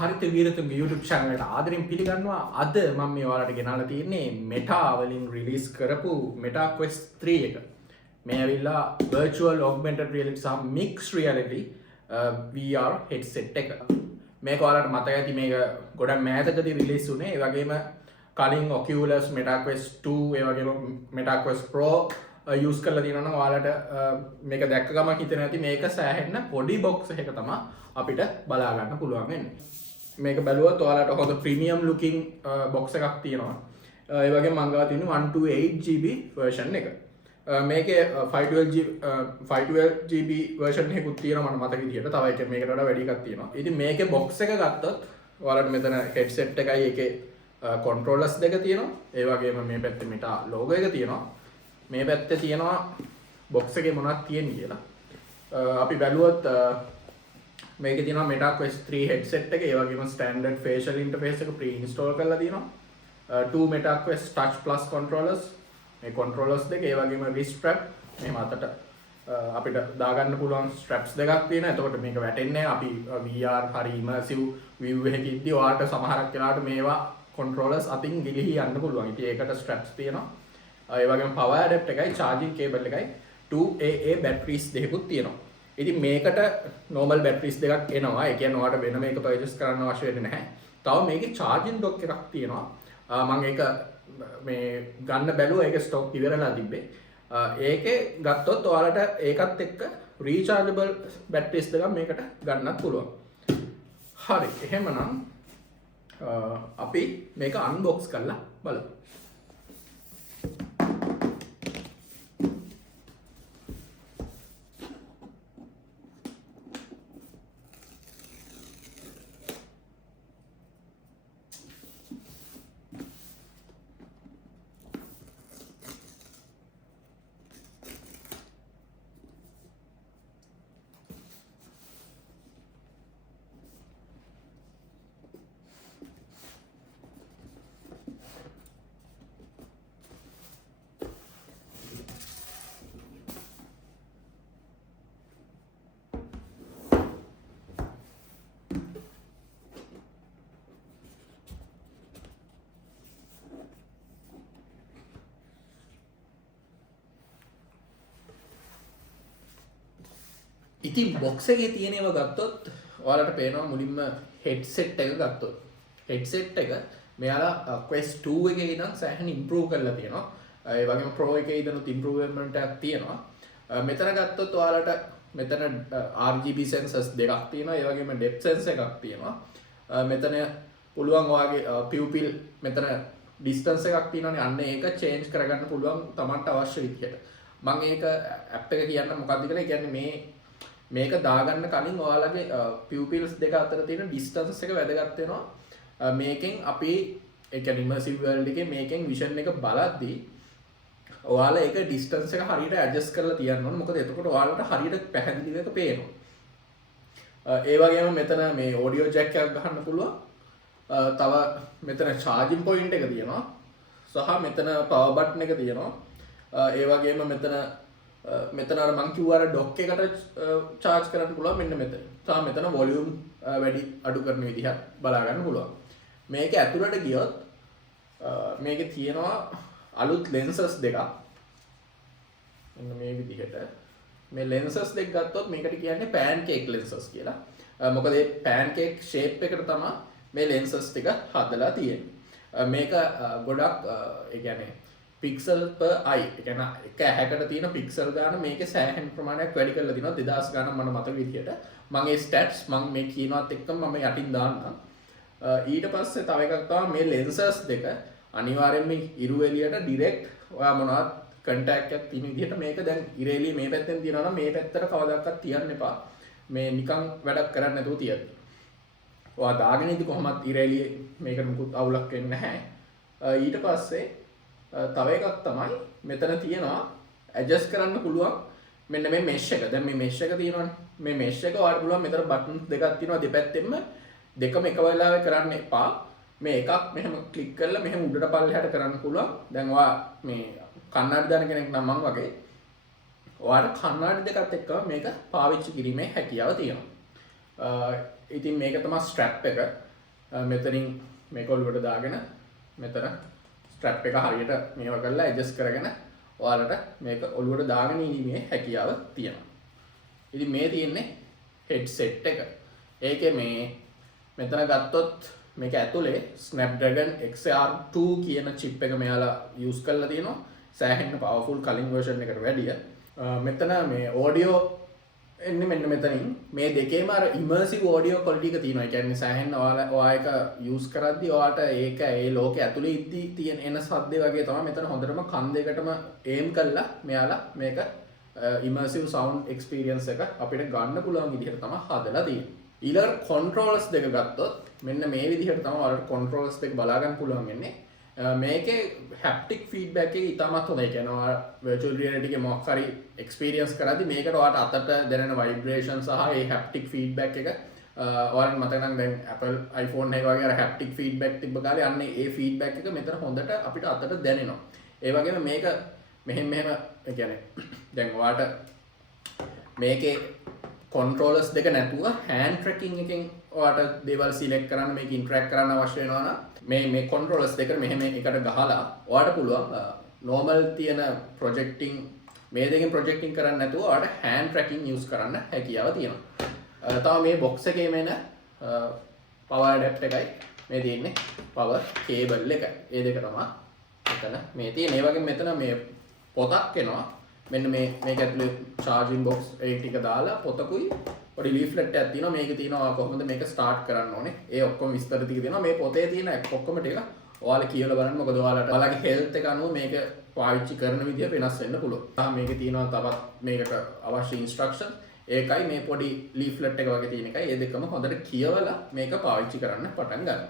Haritha Weerathunga YouTube channel එකට ආදරෙන් පිළිගන්නවා. අද මම මේ ඔයාලට ගෙනල්ලා තියෙන්නේ Meta වලින් රිලීස් කරපු Meta Quest 3 එක. මේ ඇවිල්ලා virtual augmented reality සහ mixed reality VR headset එක. මේක ඔයාලට මතක ඇති මේක ගොඩක් මෑතකදී රිලීස් වුණේ. ඒ වගේම කලින් Oculus Meta Quest 2 ඒ වගේම Meta Quest Pro use කරලා තියෙනවා නම් ඔයාලට මේක දැක්ක ගමන් හිතෙන්නේ නැති මේක සෑහෙන්න පොඩි box එකක තමයි අපිට බලා ගන්න පුළුවන් වෙන්නේ. මේක බැලුවොත් ඔයාලට හොඳ ප්‍රීමියම් ලුකින් බොක්ස් එකක් තියෙනවා. ඒ වගේම මං ගාව තියෙන 128GB version එක. මේකේ 512GB version එකකුත් තියෙනවා මට මතක විදියට. තව එක මේකට වඩා වැඩි එකක් තියෙනවා. ඉතින් මේකේ බොක්ස් එක ගත්තොත් ඔයාලට මෙතන headset එකයි ඒකේ controllers දෙක තියෙනවා. ඒ වගේම මේ පැත්තේ Meta logo එක තියෙනවා. මේ පැත්තේ තියෙනවා බොක්ස් එකේ මොනවද තියෙන්නේ කියලා. අපි බැලුවොත් මේක තියෙනවා Meta Quest 3 headset එක. ඒ වගේම standard facial interface එක pre-install කරලා තියෙනවා. 2 Meta Quest Touch Plus controllers. මේ controllers දෙක ඒ වගේම wrist strap මේ මතට අපිට දාගන්න පුළුවන් straps දෙකක් තියෙනවා. එතකොට මේක වැටෙන්නේ අපි VR හරි immersive view එකකින්දී ඔයාලට සමහරක් වෙලාවට මේවා controllers අතින් ගිලිහි යන්න පුළුවන්. ඉතින් ඒකට straps තියෙනවා. ඒ වගේම power adapter එකයි charging cable එකයි 2AA batteries දෙකකුත් තියෙනවා. ඉතින් මේකට normal batteries දෙකක් එනවා. ඒ කියන්නේ ඔයාලට වෙන මේක purchase කරන්න අවශ්‍ය වෙන්නේ නැහැ. තව මේකේ charging dock එකක් තියෙනවා. මම ඒක මේ ගන්න බැලුවා ඒක stock ඉවරලා තිබ්බේ. ඒකේ ගත්තොත් ඔයාලට ඒකත් එක්ක rechargeable batteries දෙකක් මේකට ගන්නත් පුළුවන්. හරි. එහෙමනම් අපි මේක unbox කරලා බලමු. ඉතින් box එකේ තියෙන ඒවා ගත්තොත් ඔයාලට පේනවා මුලින්ම headset එක ගත්තොත් headset එක මෙයාලා Quest 2 එකේ ඉඳන් සෑහෙන improve කරලා තියෙනවා. ඒ වගේම Pro එකේ ඉඳනුත් improvement එකක් තියෙනවා. මෙතන ගත්තොත් ඔයාලට මෙතන RGB sensors දෙකක් තියෙනවා. ඒ වගේම depth sensor එකක් තියෙනවා. මෙතන පුළුවන් ඔයාගේ pupil මෙතන distance එකක් තියෙනවානේ. අන්න ඒක change කරගන්න පුළුවන් Tamanට අවශ්‍ය විදිහට. මම ඒක app එක කියන්න මොකක්ද කියලා. ඒ කියන්නේ මේක දාගන්න කලින් ඔයාලගේ pupils දෙක අතර තියෙන distance එක වැදගත් වෙනවා. මේකෙන් අපි ඒ කියන්නේ immersive world එකේ මේකෙන් vision එක බලද්දී ඔයාලා ඒක distance එක හරියට adjust කරලා තියන්න ඕනේ. මොකද එතකොට ඔයාලට හරියට පැහැදිලිව ඒක පේනවා. ඒ වගේම මෙතන මේ audio jack එකක් ගහන්න පුළුවන්. තව මෙතන charging point එක තියෙනවා. සහ මෙතන power button එක තියෙනවා. ඒ වගේම මෙතන අර මං කිව්වා අර dock එකට charge කරන්න පුළුවන් මෙන්න මෙතන. තා මෙතන volume වැඩි අඩු කරන විදිහත් බලා ගන්න පුළුවන්. මේක ඇතුළට ගියොත් මේකේ තියෙනවා අලුත් lenses දෙකක්. මෙන්න මේ විදිහට. මේ lenses දෙක ගත්තොත් මේකට කියන්නේ pancake lenses කියලා. මොකද මේ pancake shape එකට තමයි මේ lenses ටික හදලා තියෙන්නේ. මේක ගොඩක් ඒ කියන්නේ pixel per eye ඒ කියන්නේ එක ඇහැකට තියෙන pixel ගාන මේකේ සෑහෙන ප්‍රමාණයක් වැඩි කරලා තිනවා 2000 ගානක් මම මතක විදියට මම ඒ stats මම මේ කියනවත් එක්කම මම යටින් දාන්නම්. ඊට පස්සේ තව එකක් තමයි මේ lenses දෙක අනිවාර්යයෙන්ම ඉරු එළියට direct ඔයා මොනවත් contact එකක් තියෙන විදිහට මේක දැන් ඉර එළිය මේ පැත්තෙන් තියනවා නම් මේ පැත්තට කවදාකවත් තියන්න එපා. මේ නිකන් වැඩක් කරන්නේ නැතුව තියන්න. ඔයා දාගෙන ඉදි කොහොමත් ඉර එළිය මේකට මුකුත් අවුලක් වෙන්නේ නැහැ. ඊට පස්සේ තව එකක් තමයි මෙතන තියෙනවා adjust කරන්න පුළුවන් මෙන්න මේ mesh එක. දැන් මේ mesh එක තියෙනවනේ. මේ mesh එක ඔයාලට පුළුවන් මෙතන buttons දෙකක් තියෙනවා දෙපැත්තෙම. දෙකම එක වෙලාවෙ කරන්න එපා. මේ එකක් මෙහෙම ක්ලික් කරලා මෙහෙම උඩට පල්ලෙහාට කරන්න පුළුවන්. දැන් ඔයා මේ කන්නඩි දාන කෙනෙක් නම් මම වගේ ඔයාලට කන්නඩි දෙකත් එක්ක මේක පාවිච්චි කිරීමේ හැකියාව තියෙනවා. ඉතින් මේක තමයි ස්ට්‍රැප් එක. මෙතනින් මේක ඔලුවට දාගෙන මෙතන ස්ට්‍රැප් එක හරියට මේවා කරලා ඇඩ්ජස්ට් කරගෙන ඔයාලට මේක ඔලුවට දාගෙන ඉීමේ හැකියාව තියෙනවා. ඉතින් මේ තියෙන්නේ හෙඩ්සෙට් එක. ඒකේ මේ මෙතන ගත්තොත් මේක ඇතුලේ Snapdragon XR2 කියන chip එක මෙයාලා use කරලා තියෙනවා. සෑහෙන්න powerful කලින් version එකට වැඩිය. මෙතන මේ audio එන්නේ මෙන්න මෙතනින් මේ දෙකේම අර immersive audio quality එක තියෙනවා. ඒ කියන්නේ සෑහෙන්න ඔයා එක use කරද්දී ඔයාට ඒක ඒ ලෝකේ ඇතුලේ ඉද්දී තියෙන එන ශබ්දේ වගේ තමයි මෙතන හොඳටම කන් දෙකටම aim කරලා මෙයාලා මේක immersive sound experience එක අපිට ගන්න පුළුවන් විදිහට තමයි හදලා තියෙන්නේ. ඊළඟ controllers දෙක ගත්තොත් මෙන්න මේ විදිහට තමයි ඔයාලට controllers දෙක බලා ගන්න පුළුවන් වෙන්නේ. මේකේ haptic feedback එක ඉතාමත් හොඳයි. කියනවා virtual reality එකේ මොකක් හරි experience කරද්දී මේකට ඔයාලට අතට දැනෙන vibration සහ ඒ haptic feedback එක ඔයාලට මතක නම් දැන් Apple iPhone එක වගේ අර haptic feedback තිබ්බ කාලේ අන්න ඒ feedback එක මෙතන හොඳට අපිට අතට දැනෙනවා. ඒ වගේම මේක මෙහෙම ඒ කියන්නේ දැන් ඔයාලට මේකේ controllers දෙක නැතුව hand tracking එකෙන් ඔයාලට දේවල් select කරන්න මේක interact කරන්න අවශ්‍ය වෙනවා නම් මේ controllers දෙක මෙහෙම එකට ගහලා ඔයාලට පුළුවන් normal තියෙන projecting මේ දෙකෙන් projecting කරන්න නැතුව ඔයාලට hand tracking use කරන්න හැකියාව තියෙනවා. තව මේ box එකේ මෙන්න power adapter එකයි මේ තියෙන්නේ power cable එක. ඒ දෙක තමයි මෙතන මේ තියෙන. ඒ වගේම මෙතන මේ පොතක් එනවා. මෙන්න මේක ඇතුලේ charging box ඒ ටික දාලා පොතකුයි පොඩි leaflet එකක් තියෙනවා. මේකේ තියෙනවා කොහොමද මේක start කරන්න ඕනේ. ඒ ඔක්කොම විස්තර ටික තියෙනවා. මේ පොතේ තියෙන ඔක්කොම ටික ඔයාලා කියලා බලන්න. මොකද ඔයාලගේ health එක අනුව මේක පාවිච්චි කරන විදිය වෙනස් වෙන්න පුළුවන්. මේකේ තියෙනවා තවත් මේකට අවශ්‍ය instruction. ඒකයි මේ පොඩි leaflet එක වගේ තියෙන එකයි. ඒ දෙකම හොඳට කියවලා මේක පාවිච්චි කරන්න පටන් ගන්න.